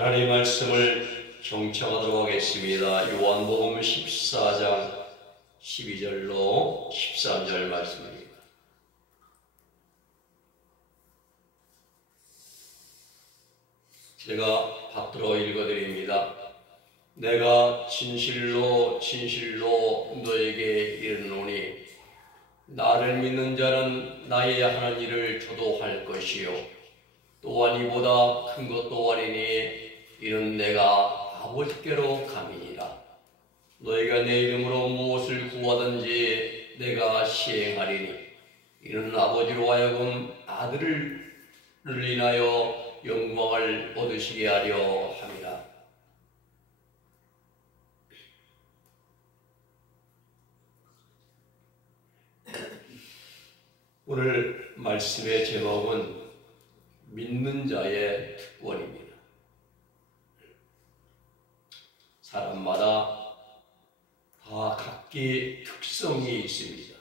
하나님의 말씀을 경청하도록 하겠습니다. 요한복음 14장 12절로 13절 말씀입니다. 제가 받들어 읽어드립니다. 내가 진실로 너에게 이르노니 나를 믿는 자는 나의 하는 일을 저도 할 것이요 또한 이보다 큰 것도 하리니 이는 내가 아버지께로 감이니라. 너희가 내 이름으로 무엇을 구하든지 내가 시행하리니 이는 아버지로 하여금 아들을 인하여 영광을 얻으시게 하려 함이라. 오늘 말씀의 제목은 믿는 자의 특권입니다. 사람마다 다 각기 특성이 있습니다.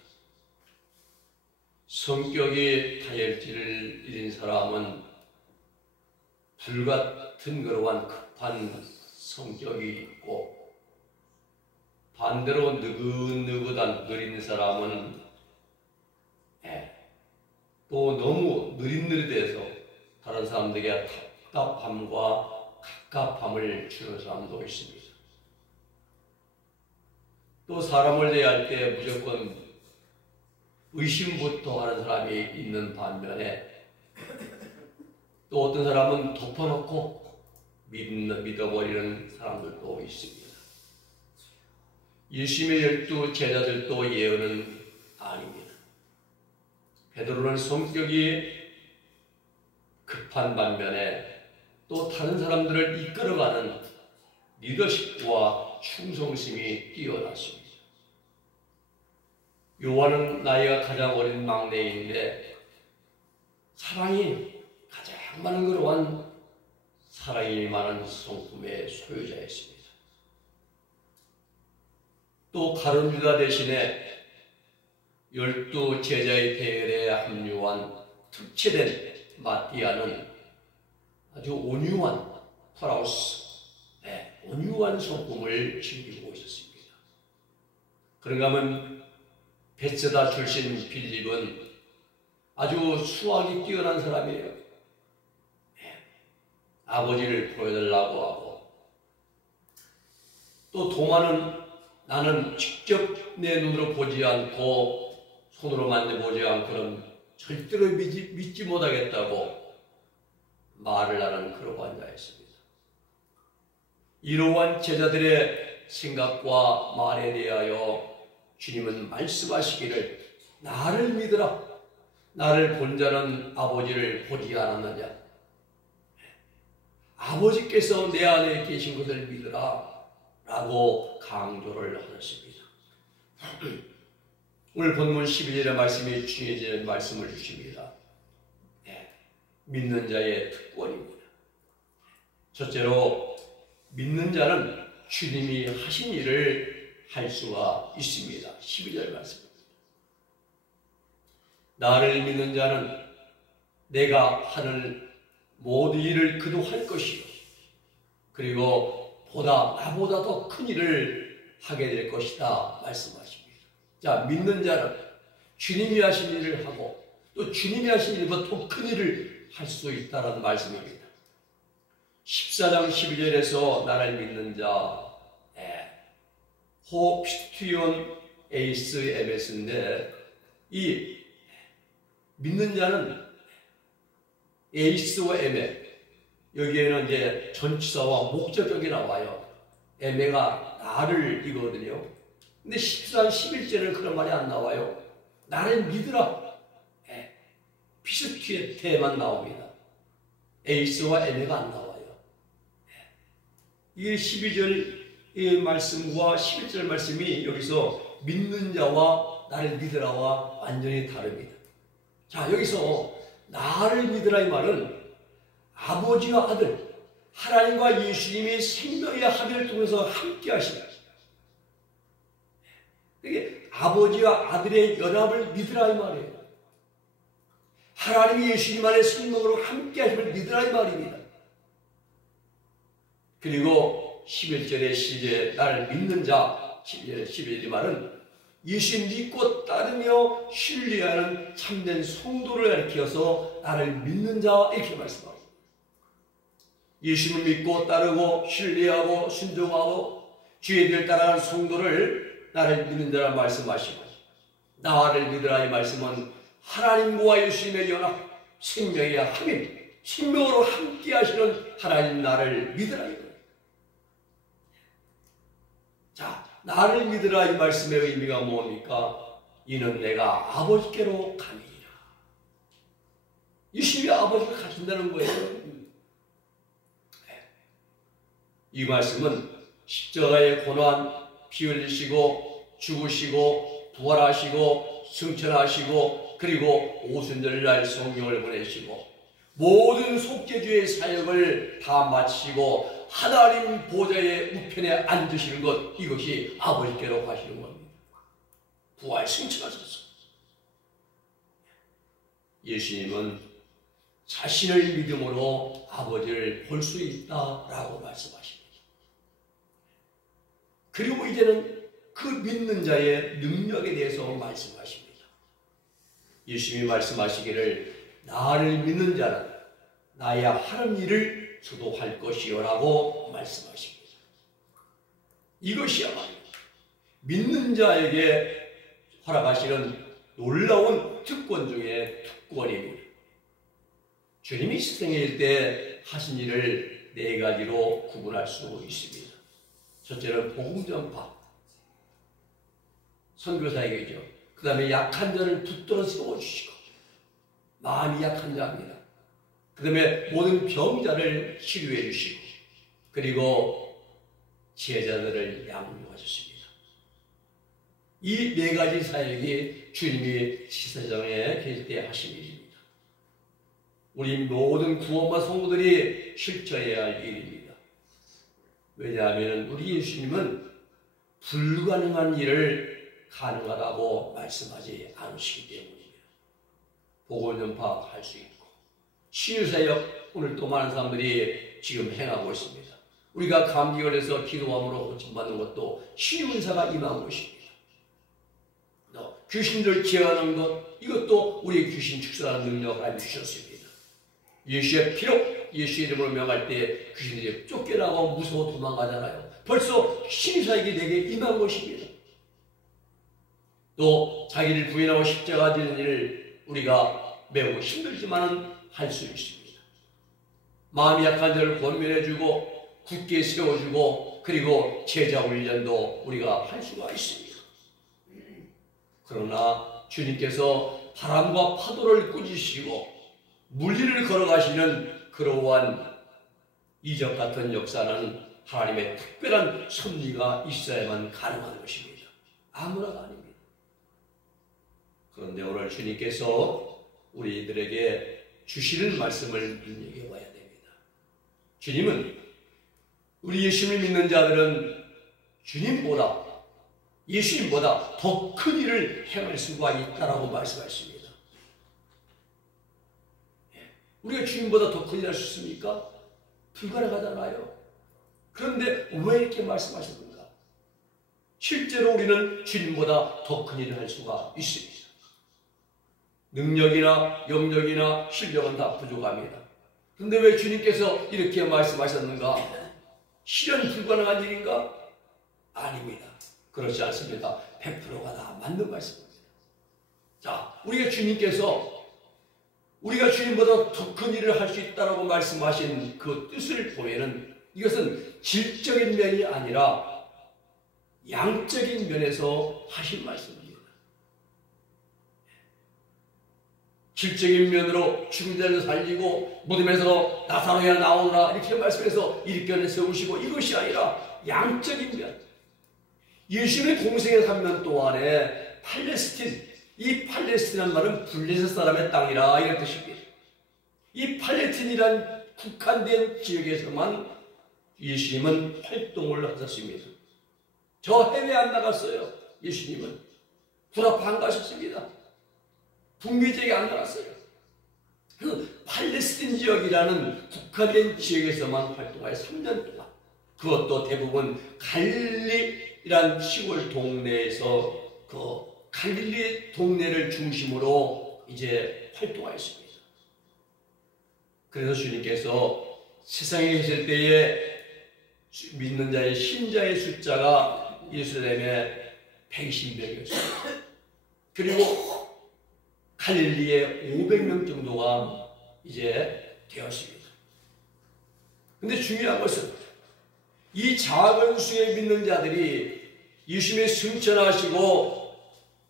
성격이 다혈질을 잃은 사람은 불같은 그러한 급한 성격이 있고, 반대로 느긋느긋한 느린 사람은 또 너무 느릿느릿해서 다른 사람들에게 답답함과 갑갑함을 주는 사람도 있습니다. 또 사람을 대할 때 무조건 의심부터 하는 사람이 있는 반면에 또 어떤 사람은 덮어놓고 믿어버리는 사람들도 있습니다. 예수님의 12 제자들도 예언은 아닙니다. 베드로는 성격이 급한 반면에 또 다른 사람들을 이끌어가는 리더십과 충성심이 뛰어났습니다. 요한은 나이가 가장 어린 막내인데 사랑이 가장 많은 그러한 사랑이 많은 성품의 소유자였습니다. 또 가룟 유다 대신에 12 제자의 대열에 합류한 특채된 마띠아는 아주 온유한 온유한 성품을 즐기고 있었습니다. 그런가 하면 벳세다 출신 빌립은 아주 수학이 뛰어난 사람이에요. 아버지를 보여달라고 하고, 또 도마는 나는 직접 내 눈으로 보지 않고 손으로 만져보지 않고는 절대로 믿지 못하겠다고 말을 하는 그러한 자였습니다. 이러한 제자들의 생각과 말에 대하여 주님은 말씀하시기를 나를 믿으라. 나를 본 자는 아버지를 보지 않았느냐. 아버지께서 내 안에 계신 것을 믿으라 라고 강조를 하셨습니다. 오늘 본문 12절의 말씀이 중요한 말씀을 주십니다. 믿는 자의 특권입니다. 첫째로 믿는 자는 주님이 하신 일을 할 수가 있습니다. 12절 말씀입니다. 나를 믿는 자는 내가 하는 모든 일을 그도 할 것이요 그리고 나보다 더 큰 일을 하게 될 것이다 말씀하십니다. 자, 믿는 자는 주님이 하신 일을 하고 또 주님이 하신 일보다 더 큰 일을 할 수 있다는 말씀입니다. 14장 12절에서 나를 믿는 자, 호피스티온 에이스 MS인데 이 믿는 자는 에이스와 에메, 여기에는 이제 전치사와 목적격이 나와요. 에메가 나를 이거거든요. 근데 14장 11절에는 그런 말이 안 나와요. 나를 믿으라. 피스티에만 나옵니다. 에이스와 에메가 안 나와요. 이 12절 말씀과 11절 말씀이 여기서 믿는 자와 나를 믿으라와 완전히 다릅니다. 자, 여기서 나를 믿으라 이 말은 아버지와 아들, 하나님과 예수님이 생명의 합의를 통해서 함께 하시다. 이게 아버지와 아들의 연합을 믿으라 이 말이에요. 하나님이 예수님 안에 생명으로 함께 하심을 믿으라 이 말입니다. 그리고 11절의 시제 나를 믿는 자 11절의 말은 예수 믿고 따르며 신뢰하는 참된 성도를 가리켜서 나를 믿는 자 이렇게 말씀합니다. 예수를 믿고 따르고 신뢰하고 순종하고 주의 길을 따라가는 성도를 나를 믿는 자라 말씀하시고, 나를 믿으라 이 말씀은 하나님과 예수님의 연합, 생명의 합임, 생명으로 함께 하시는 하나님 나를 믿으라 이거예요. 자, 나를 믿으라 이 말씀의 의미가 뭡니까? 이는 내가 아버지께로 가니라. 예수님이 아버지를 가신다는 거예요. 이 말씀은 십자가의 고난, 피 흘리시고 죽으시고 부활하시고 승천하시고 그리고 오순절날 성령을 보내시고 모든 속죄주의 사역을 다 마치고 하나님 보좌의 우편에 앉으시는 것, 이것이 아버지께로 가시는 겁니다. 부활 승천하셨어. 예수님은 자신을 믿음으로 아버지를 볼 수 있다라고 말씀하십니다. 그리고 이제는 그 믿는 자의 능력에 대해서 말씀하십니다. 예수님이 말씀하시기를 나를 믿는 자는 나야 하는 일을 저도 할 것이요라고 말씀하십니다. 이것이야말로 믿는 자에게 허락하시는 놀라운 특권 중에 특권입니다. 주님이 세상에 때 하신 일을 네 가지로 구분할 수 있습니다. 첫째는 복음 전파, 선교사에게죠. 그 다음에 약한 자를 붙들어 세워주시고, 마음이 약한 자입니다. 그 다음에 모든 병자를 치료해 주시고, 그리고 제자들을 양육하셨습니다. 이 네 가지 사역이 주님이 지세상에 계실 때 하신 일입니다. 우리 모든 구원받은 성도들이 실천해야 할 일입니다. 왜냐하면 우리 예수님은 불가능한 일을 가능하다고 말씀하지 않으시기 때문입니다. 복음 전파할 수 있고, 치유사역 오늘 또 많은 사람들이 지금 행하고 있습니다. 우리가 감기 걸려서 기도함으로 고침받는 것도 치유의사가 임한 것입니다. 또 귀신들 제어하는 것, 이것도 우리의 귀신 축사하는 능력을 하나님 주셨습니다. 예수의 피로 예수의 이름으로 명할 때 귀신들이 쫓겨나고 무서워 도망가잖아요. 벌써 신사에게 내게 임한 것입니다. 또 자기를 부인하고 십자가 지는 일을 우리가 매우 힘들지만 할 수 있습니다. 마음이 약한 자를 권면해주고 굳게 세워주고 그리고 제자 훈련도 우리가 할 수가 있습니다. 그러나 주님께서 바람과 파도를 꾸짖으시고 물리를 걸어가시는 그러한 이적 같은 역사는 하나님의 특별한 섭리가 있어야만 가능한 것입니다. 아무나가 아닙니다. 그런데 오늘 주님께서 우리들에게 주시는 말씀을 눈여겨봐야 됩니다. 주님은 우리 예수님을 믿는 자들은 예수님보다 더 큰 일을 행할 수가 있다라고 말씀하십니다. 우리가 주님보다 더 큰 일을 할 수 있습니까? 불가능하잖아요. 그런데 왜 이렇게 말씀하셨는가? 실제로 우리는 주님보다 더 큰 일을 할 수가 있습니다. 능력이나 영역이나 실력은 다 부족합니다. 그런데 왜 주님께서 이렇게 말씀하셨는가? 실현 불가능한 일인가? 아닙니다. 그렇지 않습니다. 100%가 다 맞는 말씀입니다. 자, 우리가 주님보다 더 큰 일을 할 수 있다고 말씀하신 그 뜻을 보면은 이것은 질적인 면이 아니라 양적인 면에서 하신 말씀입니다. 질적인 면으로 죽은 자를 살리고 무덤에서 나사로야 나오라 이렇게 말씀해서 일으켜 세우시고, 이것이 아니라 양적인 면. 예수님의 공생의 3년 동안에 이 팔레스틴이라는 말은 블레셋 사람의 땅이라 이런 뜻입니다. 이 팔레스틴이란 국한된 지역에서만 예수님은 활동을 하셨습니다. 저 해외 안 나갔어요. 예수님은 구라파 안 가셨습니다. 북미 지역에 안 나갔어요. 그 팔레스틴 지역이라는 국한된 지역에서만 활동하여 3년 동안 그것도 대부분 갈릴리란 시골 동네에서 그 갈릴리 동네를 중심으로 이제 활동하였습니다. 그래서 주님께서 세상에 계실 때에 믿는 자의 신자의 숫자가 예루살렘에 120명이었습니다. 그리고 갈릴리에 500명 정도가 이제 되었습니다. 근데 중요한 것은 이 작은 수의 믿는 자들이 예수님의 승천하시고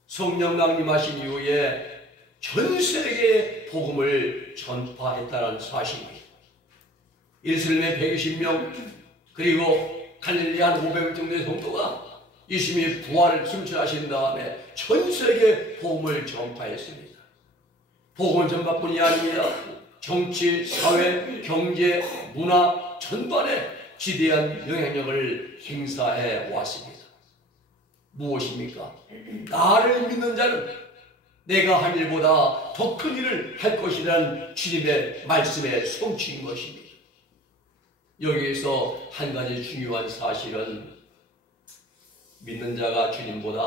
성령 강림하신 이후에 전 세계에 복음을 전파했다는 사실입니다. 예루살렘에 120명 그리고 갈릴리 한 500명 정도의 성도가 예수님이 부활을 승천하신 다음에 전 세계에 복음을 전파했습니다. 복음 전파뿐이 아닙니다. 정치, 사회, 경제, 문화 전반에 지대한 영향력을 행사해 왔습니다. 무엇입니까? 나를 믿는 자는 내가 한 일보다 더 큰 일을 할 것이라는 주님의 말씀의 성취인 것입니다. 여기에서 한 가지 중요한 사실은 믿는 자가 주님보다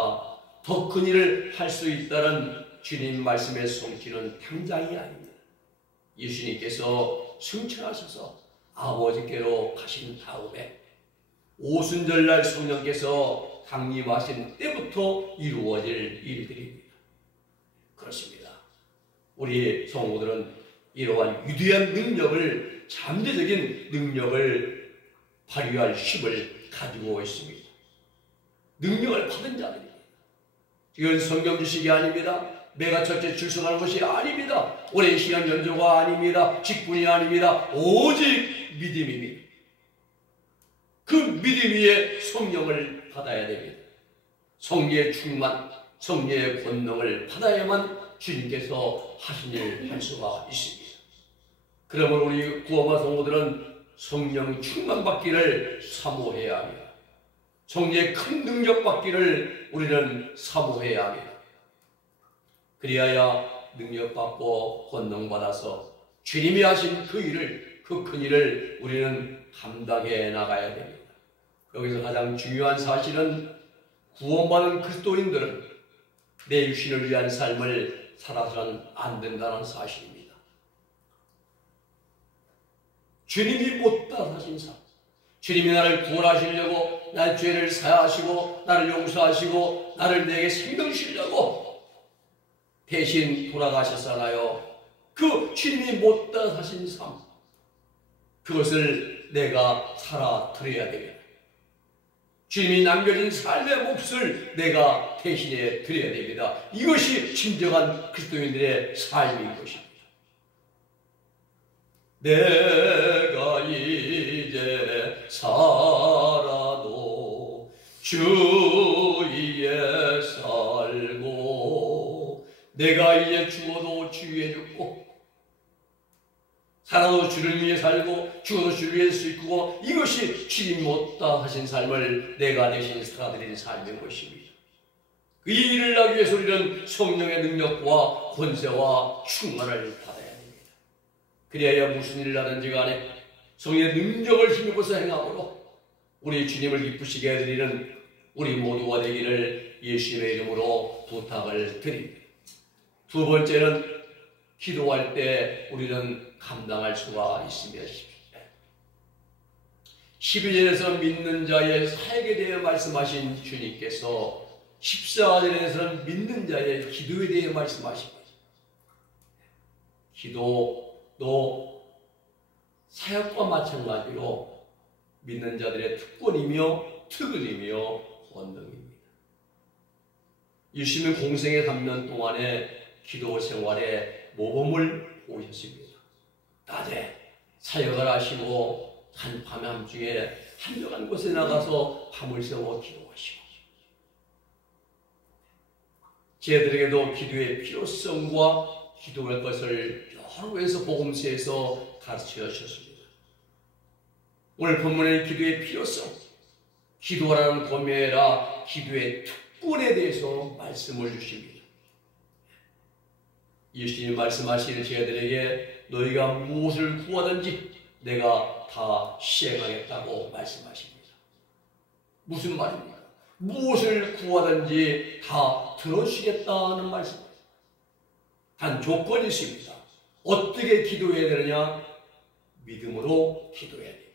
더 큰 일을 할 수 있다는 주님 말씀의 성취는 당장이 아닙니다. 예수님께서 승천하셔서 아버지께로 가신 다음에 오순절날 성령께서 강림하신 때부터 이루어질 일들입니다. 그렇습니다. 우리 성도들은 이러한 위대한 능력을, 잠재적인 능력을 발휘할 힘을 가지고 있습니다. 능력을 받은 자들입니다. 이건 성경 지식이 아닙니다. 메가처치에 출석하는 것이 아닙니다. 오랜 시간 연조가 아닙니다. 직분이 아닙니다. 오직 믿음입니다. 그 믿음 위에 성령을 받아야 됩니다. 성령의 충만, 성령의 권능을 받아야만 주님께서 하신 일을 할 수가 있습니다. 그러면 우리 구원받은 성도들은 성령 충만 받기를 사모해야 합니다. 성령의 큰 능력 받기를 우리는 사모해야 합니다. 그리하여 능력받고 권능받아서 주님이 하신 그 일을, 그 큰 일을 우리는 감당해 나가야 됩니다. 여기서 가장 중요한 사실은 구원받은 그리스도인들은 내 육신을 위한 삶을 살아서는 안 된다는 사실입니다. 주님이 못다 하신 삶, 주님이 나를 구원하시려고 나의 죄를 사하시고 나를 용서하시고 나를 내게 생명 주시려고 대신 돌아가셨잖아요. 그 주님이 못다 하신 삶, 그것을 내가 살아드려야 됩니다. 주님이 남겨진 삶의 몫을 내가 대신해 드려야 됩니다. 이것이 진정한 그리스도인들의 삶인 것입니다. 내가 이제 살아도 주 위에 살고 내가 이제 죽어도 주 위에 죽고 살아도 주를 위해 살고 죽어도 주를 위해 쓰고 이것이 주님 못다 하신 삶을 내가 대신 살아드리는 삶인 것입니다. 이 일을 하기 위해서 우리는 성령의 능력과 권세와 충만을 받아야 됩니다. 그래야 무슨 일을 하든지 간에 성령의 능력을 힘입어서 행함으로 우리 주님을 기쁘시게 해드리는 우리 모두가 되기를 예수님의 이름으로 부탁을 드립니다. 두 번째는 기도할 때 우리는 감당할 수가 있습니다. 12절에서 믿는 자의 사역에 대해 말씀하신 주님께서 14절에서는 믿는 자의 기도에 대해 말씀하십니다. 기도도 사역과 마찬가지로 믿는 자들의 특권이며 특권이며 권능입니다. 예수님은 공생의 3년 동안에 기도 생활에 모범을 보이셨습니다. 낮에 사역을 하시고 밤 함중에 한적한 곳에 나가서 밤을 새워 기도하시고 저희들에게도 기도의 필요성과 기도할 것을 여러 곳에서 복음서에서 가르쳐 주셨습니다. 오늘 본문의 기도의 필요성, 기도하라는 권면이라 기도의 특권에 대해서 말씀을 주십니다. 예수님 말씀하시는 저희들에게 너희가 무엇을 구하든지 내가 다 시행하겠다고 말씀하십니다. 무슨 말입니까? 무엇을 구하든지 다 들어주시겠다는 말씀입니다. 단 조건이 있습니다. 어떻게 기도해야 되느냐? 믿음으로 기도해야 됩니다.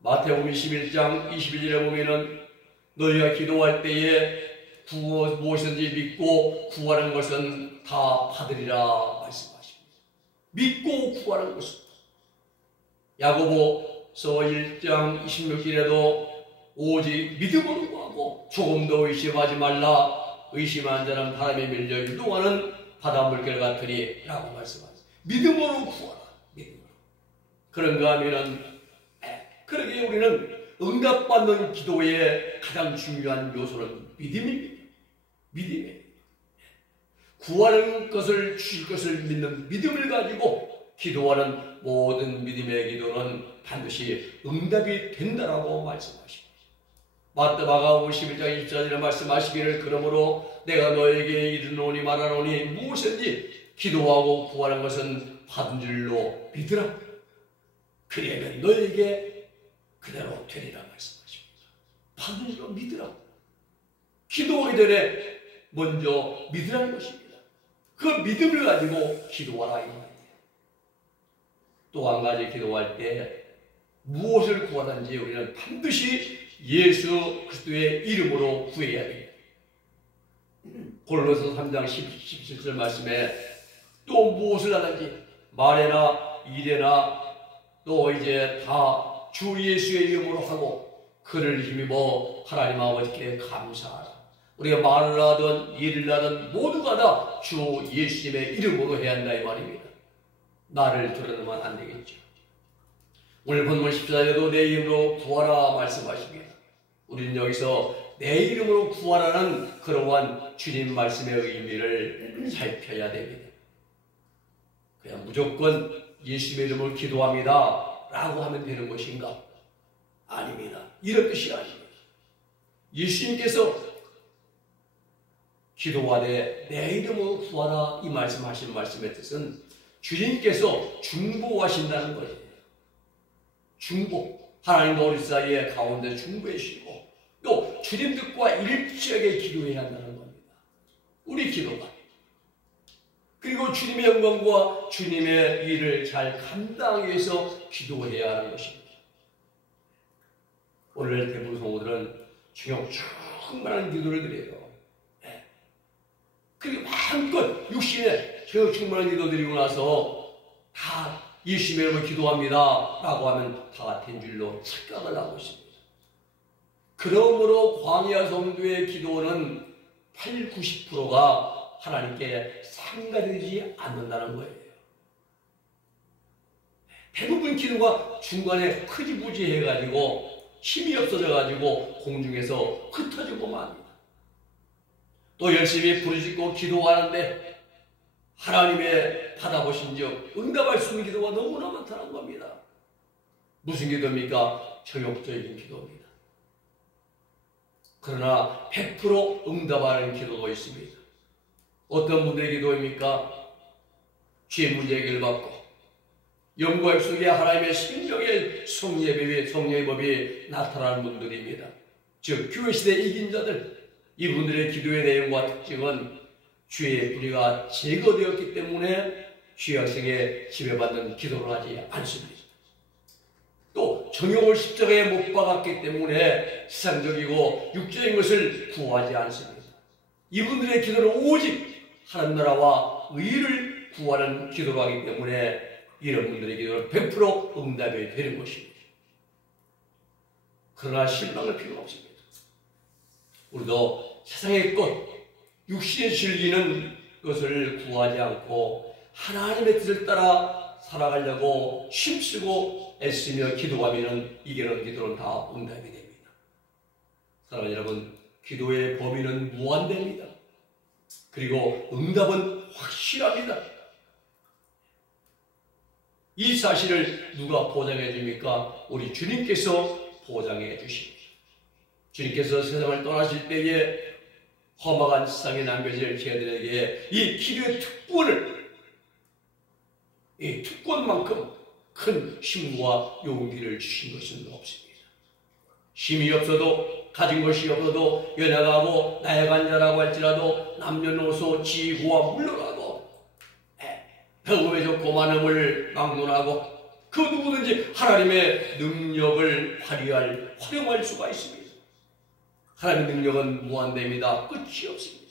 마태복음 21장 21절에 보면은 너희가 기도할 때에 무엇이든지 믿고 구하는 것은 다 받으리라 말씀하십니다. 믿고 구하는 것은. 야고보서 1장 26절에도 오직 믿음으로 구하고 조금도 의심하지 말라. 의심한 자는 바람에 밀려 유동하는 바닷물결 같으니 라고 말씀하셨습니다. 믿음으로 구하라. 믿음으로. 그런가 하면은 그러기에 우리는 응답받는 기도의 가장 중요한 요소는 믿음입니다. 믿음이에요. 구하는 것을 주실 것을 믿는 믿음을 가지고 기도하는 모든 믿음의 기도는 반드시 응답이 된다라고 말씀하십니다. 마가복음 11장 24절에 말씀하시기를 그러므로 내가 너에게 이르노니 말하노니 무엇인지 기도하고 구하는 것은 받은 줄로 믿으라. 그리하면 너에게 그대로 되리라 말씀하십니다. 받은 줄로 믿으라. 기도하기 전에 먼저 믿으라는 것입니다. 그 믿음을 가지고 기도하라 이 말이에요. 또 한 가지 기도할 때 무엇을 구하든지 우리는 반드시 예수 그리스도의 이름으로 구해야 됩니다. 골로새 3장 17절 말씀에 또 무엇을 하든지 말에나 일에나 또 이제 다 주 예수의 이름으로 하고 그를 힘입어 하나님 아버지께 감사하라. 우리가 말을 하든 일을 하든 모두가 다 주 예수님의 이름으로 해야 한다 이 말입니다. 나를 드러내면 안 되겠죠. 오늘 본문 14절에도 내 이름으로 구하라 말씀하십니다. 우리는 여기서 내 이름으로 구하라는 그러한 주님 말씀의 의미를 살펴야 됩니다. 그냥 무조건 예수님의 이름으로 기도합니다 라고 하면 되는 것인가? 아닙니다. 이런 뜻이 아닙니다. 예수님께서 기도하되 내 이름으로 구하라 이 말씀하신 말씀의 뜻은 주님께서 중보하신다는 거예요. 중보. 하나님과 우리 사이에 가운데 중보해 주시고 또 주님 뜻과 일치하게 기도해야 한다는 겁니다. 우리 기도가. 그리고 주님의 영광과 주님의 일을 잘 감당하기 위해서 기도해야 하는 것입니다. 오늘 대부분 성도들은 충만한 기도를 드려요. 그리고 마음껏 육신에 충만한 기도 드리고 나서 다 예수님의 이름으로 기도합니다 라고 하면 다 같은 줄로 착각을 하고 있습니다. 그러므로 광야 성도의 기도는 80~90%가 하나님께 상달되지 않는다는 거예요. 대부분 기도가 중간에 흐지부지 해가지고 힘이 없어져가지고 공중에서 흩어지고 맙니다. 또 열심히 부르짖고 기도하는데 하나님의 받아보신 적 응답할 수 있는 기도가 너무나 많다는 겁니다. 무슨 기도입니까? 정욕적인 기도입니다. 그러나 100% 응답하는 기도도 있습니다. 어떤 분들의 기도입니까? 죄 문제 해결을 받고 영광 속에 하나님의 생명의 성령의 법이 나타나는 분들입니다. 즉 교회시대 이긴 자들, 이분들의 기도의 내용과 특징은 죄의 뿌리가 제거되었기 때문에 죄악성에 지배받는 기도를 하지 않습니다. 또 정욕을 십자가에 못 박았기 때문에 세상적이고 육적인 것을 구하지 않습니다. 이분들의 기도는 오직 하나님 나라와 의를 구하는 기도를 하기 때문에 이런 분들의 기도는 100% 응답이 되는 것입니다. 그러나 실망할 필요가 없습니다. 우리도 세상의 것, 육신에 즐기는 것을 구하지 않고 하나님의 뜻을 따라 살아가려고 힘쓰고 애쓰며 기도하면 이런 기도는 다 응답이 됩니다. 사랑하는 여러분, 기도의 범위는 무한대입니다. 그리고 응답은 확실합니다. 이 사실을 누가 보장해 줍니까? 우리 주님께서 보장해 주십니다. 주님께서 세상을 떠나실 때에 험악한 세상에 남겨질 제자들에게 이 기도의 특권을, 이 특권만큼 큰 힘과 용기를 주신 것은 없습니다. 힘이 없어도, 가진 것이 없어도, 연약하고 나약한 자라고 할지라도, 남녀노소 지구와 물러나고, 흑음에 좋고 많음을 막론하고, 그 누구든지 하나님의 능력을 활용할 수가 있습니다. 하나님의 능력은 무한대입니다. 끝이 없습니다.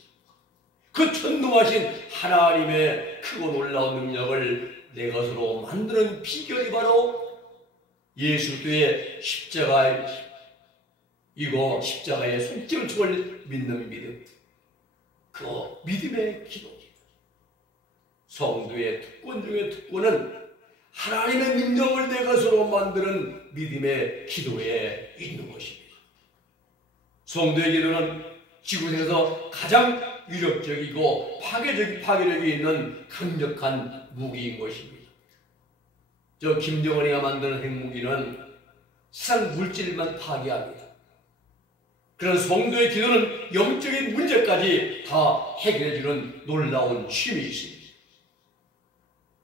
그 전능하신 하나님의 크고 놀라운 능력을 내 것으로 만드는 비결이 바로 예수 그리스도의 십자가이고 십자가의 손길을 믿는 믿음, 그 믿음의 기도입니다. 성도의 특권 중의 특권은 하나님의 능력을 내 것으로 만드는 믿음의 기도에 있는 것입니다. 성도의 기도는 지구상에서 가장 위력적이고 파괴력이 있는 강력한 무기인 것입니다. 저 김정은이가 만드는 핵무기는 세상 물질만 파괴합니다. 그런 성도의 기도는 영적인 문제까지 다 해결해주는 놀라운 힘이 있습니다.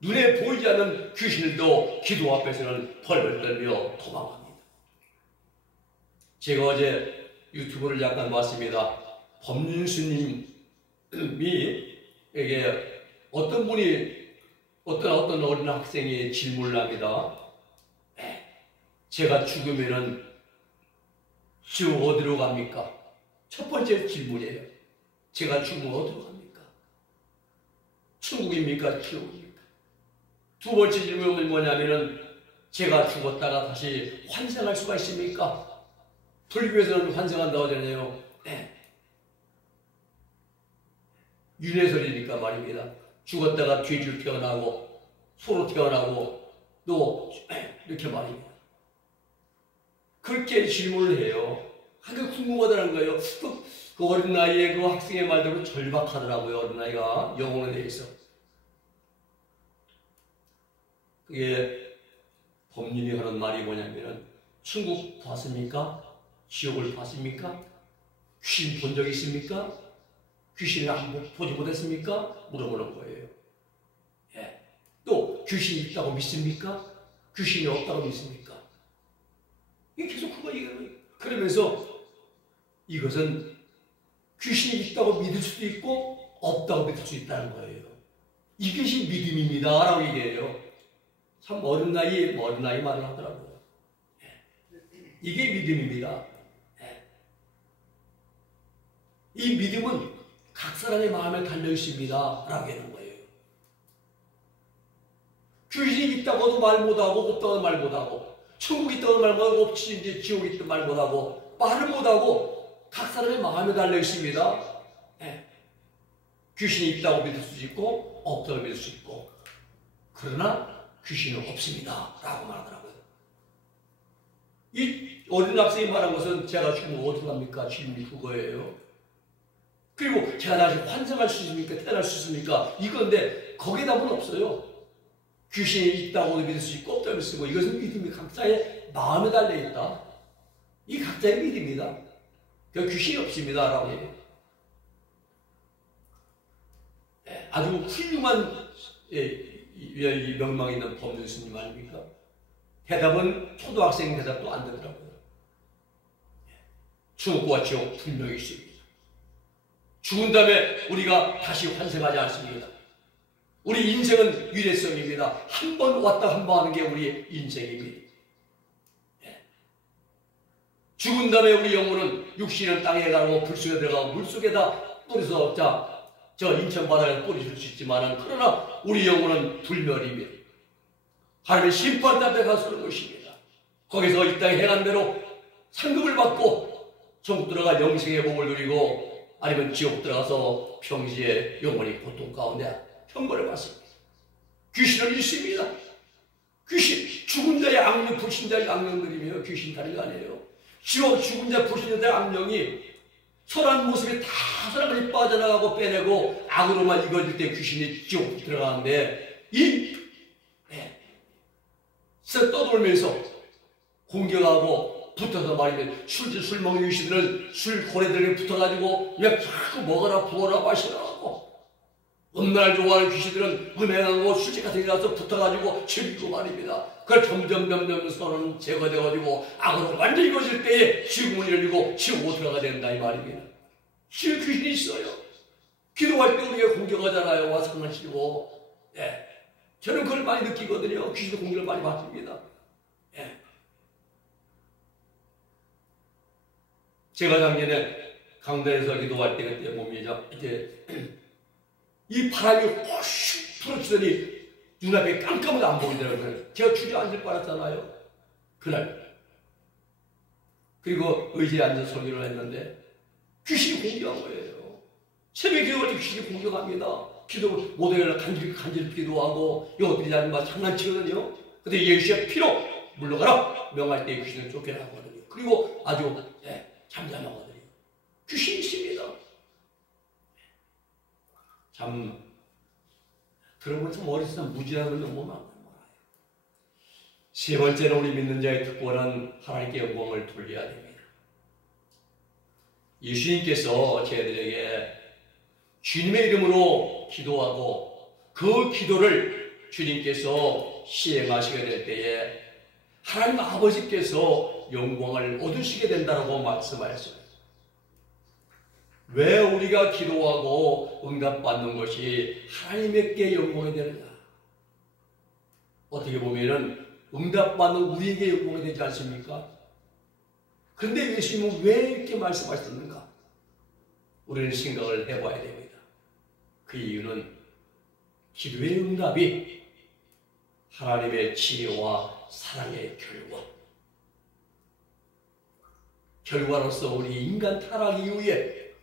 눈에 보이지 않는 귀신들도 기도 앞에서는 벌벌 떨며 도망합니다. 제가 어제 유튜브를 잠깐 봤습니다. 법륜스님이 에게 어떤 분이 어떤 어린 학생이 질문을 합니다. 제가 죽으면은 지옥 어디로 갑니까? 첫 번째 질문이에요. 제가 죽으면 어디로 갑니까? 천국입니까? 지옥입니까? 두 번째 질문은 뭐냐면은 제가 죽었다가 다시 환생할 수가 있습니까? 불교에서는 환생한다고 하잖아요. 윤회설이니까 말입니다. 죽었다가 뒤줄 태어나고 소로 태어나고 또 이렇게 말입니다. 그렇게 질문을 해요. 그게 궁금하다는 거예요. 그 어린 나이에 그 학생의 말대로 절박하더라고요. 어린 나이가 영혼에 대해서. 그게 법륜이 하는 말이 뭐냐면은 천국 봤습니까? 지옥을 봤습니까? 귀신 본 적 있습니까? 귀신을 보지 못했습니까? 물어보는 거예요. 또 귀신이 있다고 믿습니까? 귀신이 없다고 믿습니까? 이게 계속 그거 얘기해요. 그러면서 이것은 귀신이 있다고 믿을 수도 있고 없다고 믿을 수 있다는 거예요. 이것이 믿음입니다 라고 얘기해요. 참 어린 나이에 말을 하더라고요. 이게 믿음입니다. 이 믿음은 각 사람의 마음에 달려 있습니다 라고 하는 거예요. 귀신이 있다고도 말 못하고 없다고 말 못하고 천국이 있다고 말 못하고 없지 이제 지옥이 있다고 말 못하고 말을 못하고 각 사람의 마음에 달려 있습니다. 귀신이 있다고 믿을 수 있고 없다고 믿을 수 있고 그러나 귀신은 없습니다 라고 말하더라고요. 이 어린 학생이 말한 것은 제가 죽으면 어디로 갑니까? 질문이 그거예요. 그리고 제가 다시 환생할 수 있습니까? 태어날 수 있습니까? 이건데 거기에 답은 없어요. 귀신이 있다고 믿을 수 있고 없다고 믿을 수 있고 이것은 믿음이 각자의 마음에 달려있다. 이 각자의 믿음이다. 그 귀신이 없습니다 라고 해요. 아주 훌륭한 이 명망 있는 법륜스님 아닙니까? 대답은 초등학생 대답도 안 되더라고요. 천국과 지옥 분명히 있습니다. 죽은 다음에 우리가 다시 환생하지 않습니다. 우리 인생은 일회성입니다. 한 번 왔다 한 번 하는 게 우리 인생입니다. 죽은 다음에 우리 영혼은 육신은 땅에 가고 불속에 들어가고 물속에다 뿌려서 저 인천 바다에 뿌리실 수 있지만 그러나 우리 영혼은 불멸입니다. 하나님의 심판 앞에 가서는 것입니다. 거기서 이 땅에 행한 대로 상급을 받고 천국 들어가 영생의 복을 누리고 아니면 지옥 들어가서 평시에 영원히 고통 가운데 형벌을 받습니다. 귀신은 있습니다. 귀신, 죽은 자의 악령, 불신자의 악령들이며 귀신 다리가 아니에요. 지옥 죽은 자, 불신자의 악령이 선한 모습에 다 사람들이 빠져나가고 빼내고 악으로만 이거질 때 귀신이 지옥 들어가는데 떠돌면서 공격하고 붙어서 말이면 술 먹는 귀신들은 술 고래들에게 붙어가지고 왜 자꾸 먹어라 부어라 마시라고 음란을 좋아하는 귀신들은 음행하고 술집 같은 데 가서 붙어가지고 즐기고 말입니다. 그걸 점점 서로는 제거되어가지고 악으로 완전히 이루어질 때에 지구문이 열리고 지옥으로 들어가야 된다 이 말입니다. 지금 귀신이 있어요. 기도할 때 우리가 공격하잖아요. 와서 장난치고. 예. 저는 그걸 많이 느끼거든요. 귀신도 공격을 많이 받습니다. 예. 제가 작년에 강단에서 기도할 때 그때 몸이 이제 이 바람이 휙 불어치더니 눈앞에 깜깜하게 안 보이더라고요. 제가 주저앉을 뻔했잖아요. 그날. 그리고 의자에 앉아서 설교를 했는데 귀신이 공격한 거예요. 새벽에 기도할 때 귀신이 공격합니다. 기도 못하게 간절히 기도하고 이것들이 막 장난치거든요. 근데 예수의 피로 물러가라 명할 때 귀신을 쫓겨나거든요. 그리고 아주 잠잠하거든요. 귀신이 있습니다. 참 들어보면서 머릿속에 무지하는 걸 너무 많아요. 세 번째는 우리 믿는 자의 특권은 하나님께 영광을 돌려야 됩니다. 예수님께서 저희들에게 주님의 이름으로 기도하고 그 기도를 주님께서 시행하시게 될 때에 하나님 아버지께서 영광을 얻으시게 된다고 말씀하셨습니다. 왜 우리가 기도하고 응답받는 것이 하나님께 영광이 되느냐? 어떻게 보면은 응답받는 우리에게 영광이 되지 않습니까? 그런데 예수님은 왜 이렇게 말씀하셨는가? 우리는 생각을 해봐야 됩니다. 그 이유는 기도의 응답이 하나님의 지혜와 사랑의 결과로서 우리 인간 타락 이후에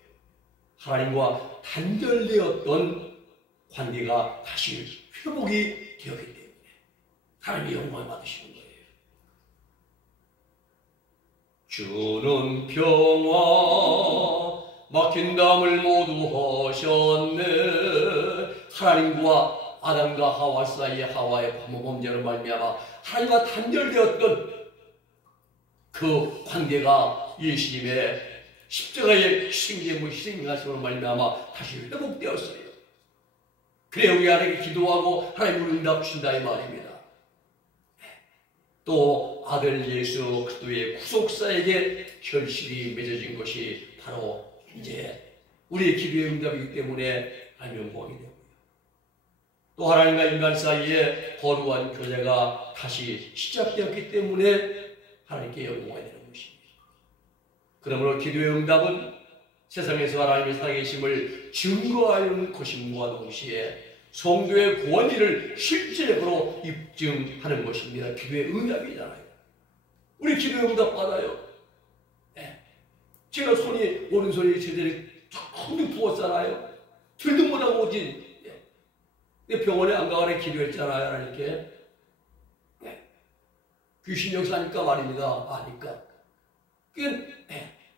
하나님과 단절되었던 관계가 다시 회복이 되었기 때문에 하나님의 영광을 받으시는 거예요. 주는 평화 막힌 담을 모두 하셨네. 하나님과 아담과 하와 사이에 하와의 범죄로 말미암아 하나님과 단절되었던 그 관계가 예수님의 십자가의 희생제물 희생하심으로 말미암아 다시 회복되었어요. 그래 우리 하나님께 기도하고 하나님을 응답 주신다 이 말입니다. 또 아들 예수 그리스도의 구속사에게 결실이 맺어진 것이 바로 이제 우리의 기도의 응답이기 때문에 하나님의 영광이 되고요. 또 하나님과 인간 사이에 거룩한 교제가 다시 시작되었기 때문에 하나님께 영광이 되는 것입니다. 그러므로 기도의 응답은 세상에서 하나님의 살아계심을 증거하는 것임과 동시에 성도의 구원일을 실제로 입증하는 것입니다. 기도의 응답이잖아요. 우리 기도의 응답 받아요. 제가 오른손이 제대로 조금 부었잖아요. 들도 못하고 오지. 병원에 안 가거나 기도했잖아요. 하나님께. 귀신 역사니까 말입니다. 아니까. 그게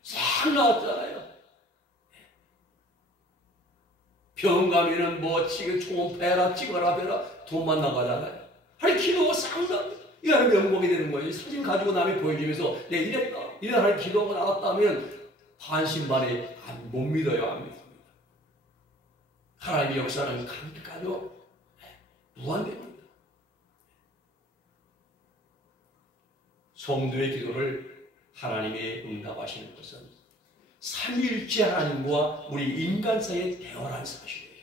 싹 나왔잖아요. 병원 가면은 뭐 지금 초음파해라 찍어라 배라 돈만 나가잖아요. 하나님 기도가 싹 나. 이거 하나님 영광이 되는 거예요. 사진 가지고 남이 보여주면서 내가 이랬다. 이래 하나님 기도하고 나갔다면 반신반의 못 믿어요. 안 믿습니다. 하나님의 역사는 강력하게 무한됩니다. 성도의 기도를 하나님이 응답하시는 것은 삼위일체 하나님과 우리 인간 사이의 대화라는 사실이에요.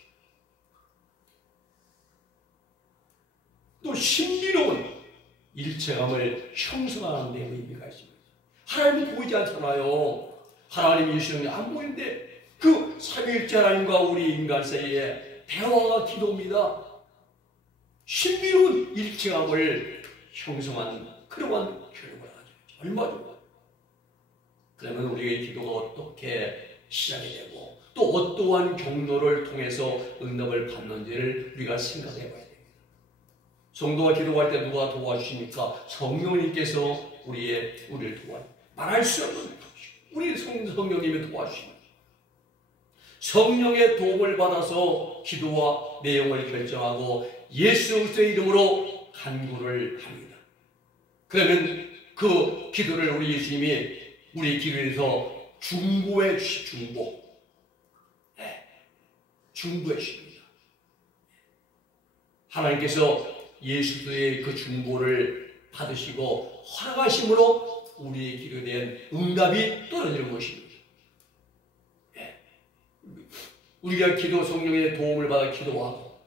또 신비로운 일체감을 형성하는 데 의미가 있습니다. 하나님이 보이지 않잖아요. 하나님 예수님이 안 보이는데 그 삼위일체 하나님과 우리 인간 사이의 대화가 기도입니다. 신비로운 일체감을 형성한 그러한 결과를 가지고 얼마 좋아요. 그러면 우리의 기도가 어떻게 시작이 되고 또 어떠한 경로를 통해서 응답을 받는지를 우리가 생각해 봐야 됩니다. 성도가 기도할 때 누가 도와주십니까? 성령님께서 우리를 말할 수 없는 우리 성령님이 도와주십니다. 성령의 도움을 받아서 기도와 내용을 결정하고 예수 그리스도의 이름으로 간구를 합니다. 그러면 그 기도를 우리 예수님이 우리 기도에서 중보해 주십니다. 중보해 주십니다. 하나님께서 예수의 그 중보를 받으시고 허락하심으로 우리의 기도에 대한 응답이 떨어지는 것입니다. 우리가 기도 성령의 도움을 받아 기도하고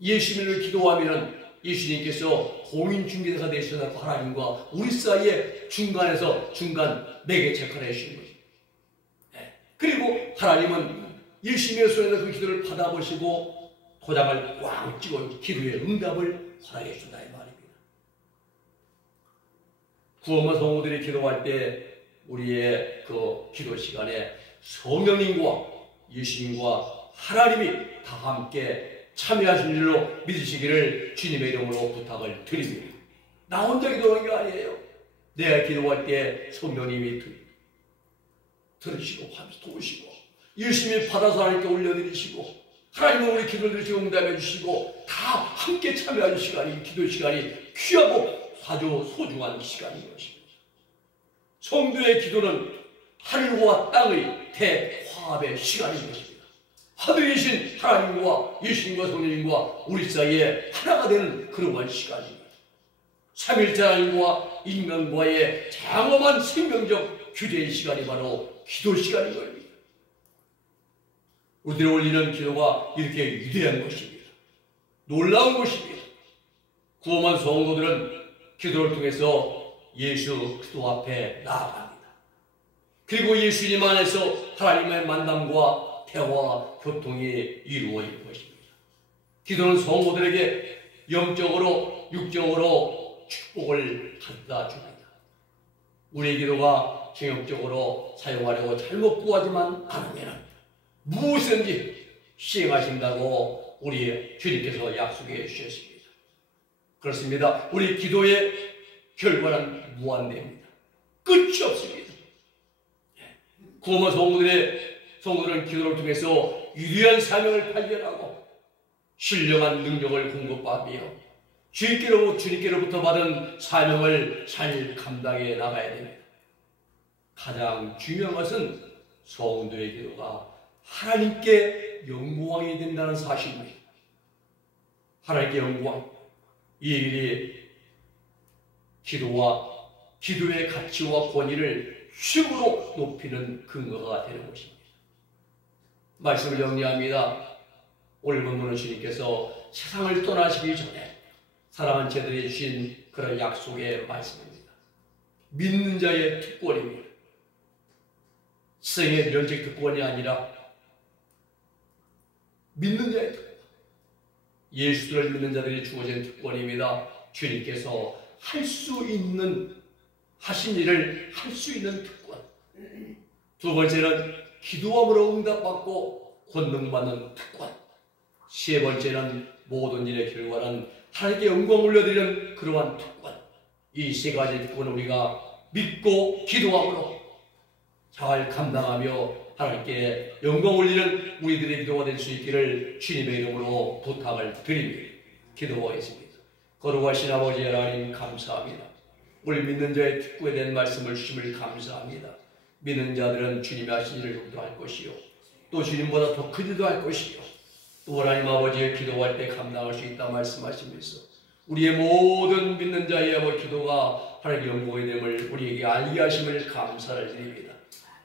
예수님을 기도하면 예수님께서 공인중개사가 되셔서 하나님과 우리 사이에 중간 매개체 역할을 해주시는 거죠. 그리고 하나님은 예수님의 손에서 그 기도를 받아보시고 도장을 꽉 찍어 기도의 응답을 허락해 준다 이 말입니다. 구원과 성도들이 기도할 때 우리의 그 기도 시간에 성령님과 예수님과 하나님이 다 함께 참여하신 줄로 믿으시기를 주님의 이름으로 부탁을 드립니다. 나 혼자 기도하는 게 아니에요. 내가 기도할 때 성령님이 들으시고 도우시고 예수님이 받아서 하나님께 올려드리시고 하나님은 우리 기도를 들으시고 응답해 주시고 다 함께 참여하는 시간이 기도 시간이 귀하고 아주 소중한 시간인 것입니다. 성도의 기도는 하늘과 땅의 대화합의 시간인 것입니다. 하늘이신 하나님과 예수님과 성령님과 우리 사이에 하나가 되는 그러한 시간입니다. 삼일째 하나님과 인간과의 장엄한 생명적 규제의 시간이 바로 기도 시간인 겁니다. 우리들이 올리는 기도가 이렇게 위대한 것입니다. 놀라운 것입니다. 구원한 성도들은 기도를 통해서 예수 그리스도 앞에 나아갑니다. 그리고 예수님 안에서 하나님의 만남과 대화, 교통이 이루어질 것입니다. 기도는 성도들에게 영적으로, 육적으로 축복을 갖다 줍니다. 우리의 기도가 정욕적으로 사용하려고 잘못 구하지만 않으면 무엇이든지 시행하신다고 우리 주님께서 약속해 주셨습니다. 그렇습니다. 우리 기도의 결과는 무한대입니다. 끝이 없습니다. 구원한 성도들은 기도를 통해서 위대한 사명을 발견하고 신령한 능력을 공급하며 주님께로부터 받은 사명을 잘 감당해 나가야 됩니다. 가장 중요한 것은 성도의 기도가 하나님께 영광이 된다는 사실입니다. 하나님께 영광, 이 일이 기도와 기도의 가치와 권위를 최고로 높이는 근거가 되는 것입니다. 말씀을 정리합니다. 오늘 본문은 주님께서 세상을 떠나시기 전에 사랑하는 제들이 주신 그런 약속의 말씀입니다. 믿는 자의 특권입니다. 세상의 면책 특권이 아니라 믿는 자의 특권. 예수를 믿는 자들이 주어진 특권입니다. 주님께서 하신 일을 할 수 있는 특권. 두 번째는 기도함으로 응답받고 권능받는 특권. 세 번째는 모든 일의 결과는 하나님께 영광 올려드리는 그러한 특권. 이 세 가지 특권을 우리가 믿고 기도함으로 잘 감당하며 하나님께 영광 올리는 우리들의 기도가 될 수 있기를 주님의 이름으로 부탁을 드립니다. 기도하겠습니다. 거룩하신 아버지 하나님 감사합니다. 우리 믿는 자의 특권에 대한 말씀을 주심을 감사합니다. 믿는 자들은 주님이 하신 일을 할 것이요 또 주님보다 더 큰 일도 할 것이요 또 하나님 아버지의 기도할 때 감당할 수 있다 말씀하시면서 우리의 모든 믿는 자의 아버지 기도가 하나님의 영광의 됨을 우리에게 알게 하심을 감사를 드립니다.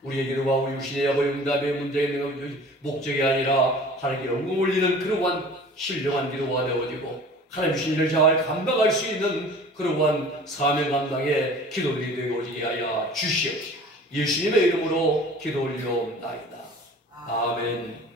우리의 기도가 우리 육신의 아버지 응답의 문제가 있는 목적이 아니라 하나님께 영광 올리는 그러한 신령한 기도가 되어지고 하나님 주신 일을 잘 감당할 수 있는 그러한 사명 감당의 기도들이 되어지게 하여 주시옵소서. 예수님의 이름으로 기도 올리옵나이다. 아멘.